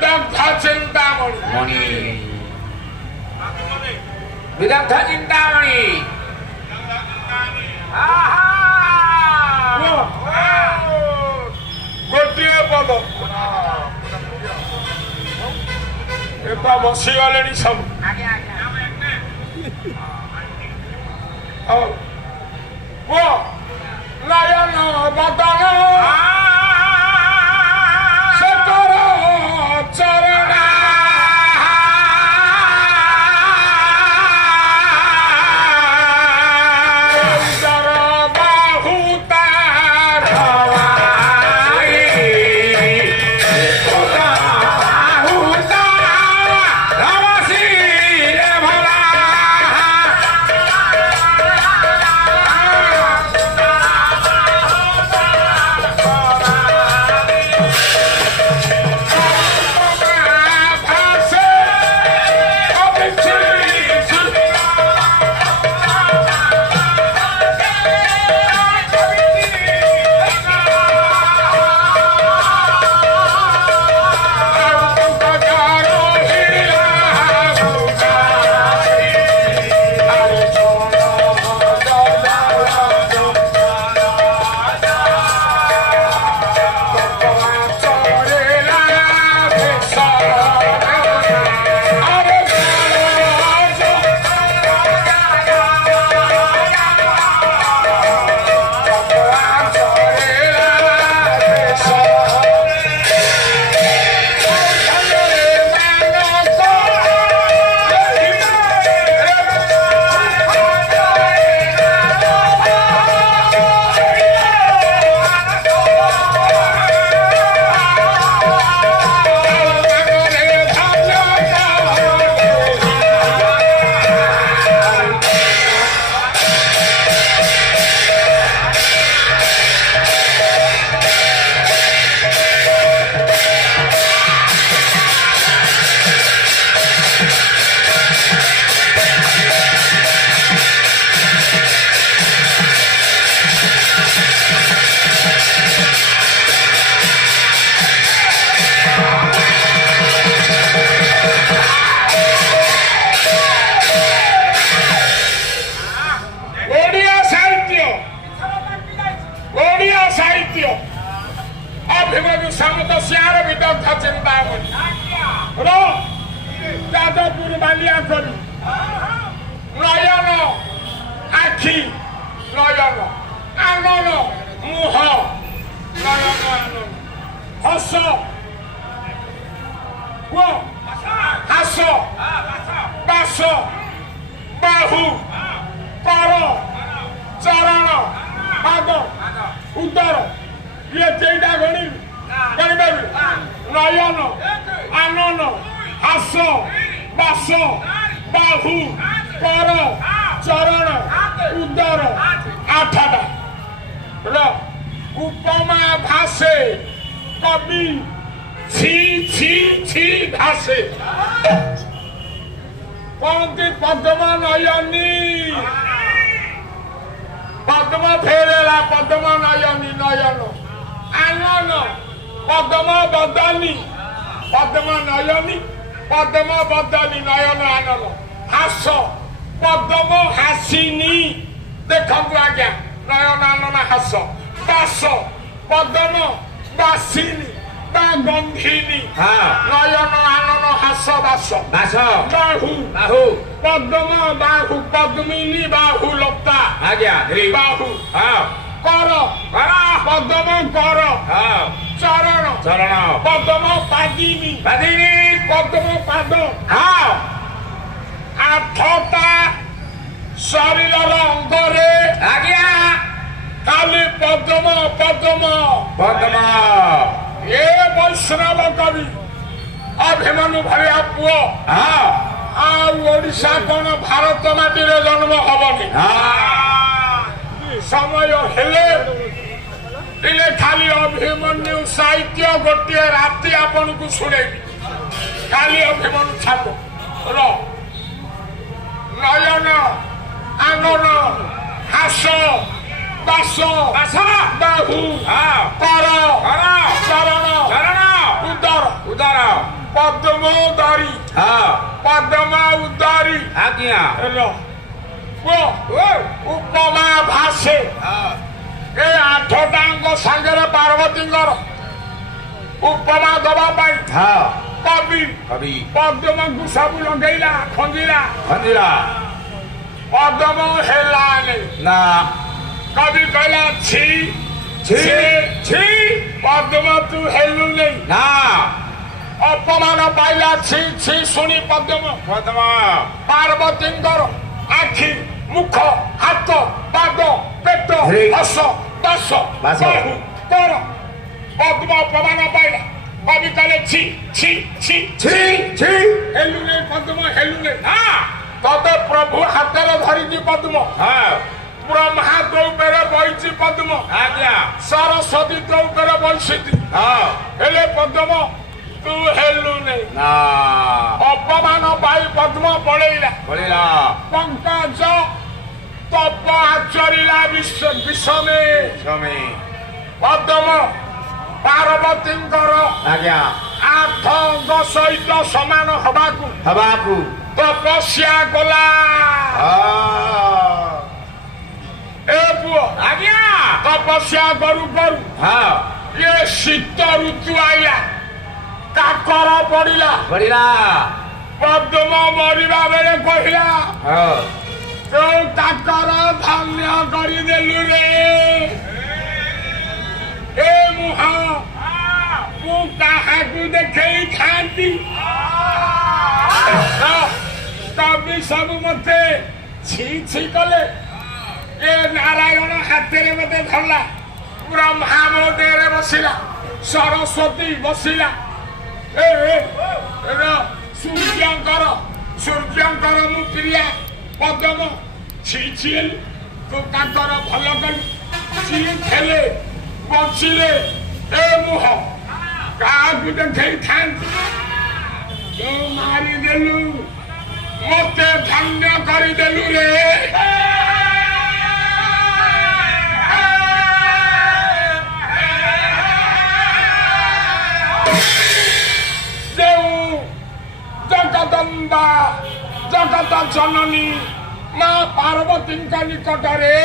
বিদগ্ধ চিন্তামণি বিদগ্ধ চিন্তামণি ଗୋଟିଏ ପଦ ଏପା ବସିଗଲେଣି ସବୁ କୁହ ନୟନ ବଦନ ଶେଖର ଚରଣ অভিমন্যু সমত শ্যার বিদগ্ধ চিন্তামণি যাদবপুর বালিয়াকরি নয়ন আখি নয়ন আনন মুহ নয়ন আনন হস হাস বাস বাহু কর চরণ পাদ উদর ये चेटा गणी गणिबाबी नयन आनन हास बास बाहु कर चरण उदर आठटा उपमा भाषे कवि छी छी छी भाषे कहती पद्म नयनी पद्म फेरेला पद्म नयनी नयन आनन पद्म बदनी पद्म नयनी पद्म बदनी नयन आनन हास पद्म हासिनी देखु आज्ञा नयन आनन हास बास पद्म बासिनी बा गंधिनी नयन आनन हास बास बास बाहु बाहु पद्म बाहु पद्मिनी बाहु लता आज्ञा बाहु कर पद्म कर चरण चरण पद्म पादिनी पादिनी पद्म पाद आठटा शरीर अंगरे आज्ञा खाली पद्म पद्म पद्म ये वैष्णव कवि अभिमन्यु भाया पुओ ओडिशा कौन भारत माटी रे जन्म हबनी समय हेले इले खाली अभिमन्यु साहित्य गोटे राति आपन को सुनेबी खाली अभिमन्यु छाप नयन आनन हास बास बाहु कर चरण उदर उदर ପଦ୍ମୋଦରୀ ପଦ୍ମ ଉଦରୀ ଆଜ୍ଞା ଉପମା ଭାଷେ ଏ 8ଟାଙ୍କ ସାଙ୍ଗରେ ପାର୍ବତୀଙ୍କର ଉପମା ଦବା ପାଇଁ କବି ପଦ୍ମକୁ ସବୁ ଲଗେଇଲା ଖଞ୍ଜିଲା ପଦ୍ମ ହେଲାନି ନା କବି କହିଲା ଛି ଛି ପଦ୍ମ ତୁ ହେଲୁନି ନା ଅପମାନ ପାଇଲା ଛି ଛି ଶୁଣି ପଦ୍ମ ପାର୍ବତୀଙ୍କର ଆଖି ମୁଖ ହାତ ପାଦ ପେଟ ହସ ଦଶ ବାହୁ କର ପଦ୍ମ ଅପମାନ ପାଇଲା କବି କହିଲେ ଛି ଛି ଛି ଛି ହେଲୁନି ପଦ୍ମ ହେଲୁନି ତତେ ପ୍ରଭୁ ହାତରେ ଧରିଛି ପଦ୍ମ ବ୍ରହ୍ମା ତୋ ଉପରେ ବଇଛି ପଦ୍ମ ସରସ୍ୱତୀ ତୋ ଉପରେ ବଇଛନ୍ତି ହେଲେ ପଦ୍ମ ତୁ ହେଲୁନି ଅପମାନ ପାଇ ପଦ୍ମ ପଳେଇଲା ପଙ୍କଜ ତପ ଆଚରିଲା ବିଷମେ ପଦ୍ମ ପାର୍ବତୀଙ୍କର 8 ଅଙ୍ଗ ସହିତ ସମାନ ହବାକୁ ତପସ୍ୟା କଲା ଏ ପୁଅ ତପସ୍ୟା କରୁ କରୁ ଇଏ ଶୀତ ଋତୁ ଆଇଲା କାକର ପଡିଲା ପଦ୍ମ ମରିବା ବେଳେ କହିଲା ତୁ କାକର ଧନ୍ୟ କରିଦେଲୁ ରେ ଏ ମୁହଁ ମୁଁ କାହାକୁ ଦେଖେଇ ଖାଆନ୍ତି କବି ସବୁ ମତେ ଛି ଛି କଲେ ଏ ନାରାୟଣ ହାତରେ ମତେ ଧରିଲା ବ୍ରହ୍ମା ମୋ ଦେହରେ ବସିଲା ସରସ୍ୱତୀ ବସିଲା ସୂର୍ଯ୍ୟଙ୍କର ମୁଁ ପ୍ରିୟା ପଦ୍ମ ଛି ଛି ତୁ ତାଙ୍କର ଭଲ କଲୁ ଛି ହେଲେ ବଞ୍ଚିଲେ ଏ ମୁହଁ କାହାକୁ ଦେଖେଇଥାନ୍ତି ତୁ ମାରିଦେଲୁ ମତେ ଧନ୍ୟ କରିଦେଲୁ ରେ ଜଗଦମ୍ବା ଜଗତ ଜନନୀ ମା ପାର୍ବତୀଙ୍କ ନିକଟରେ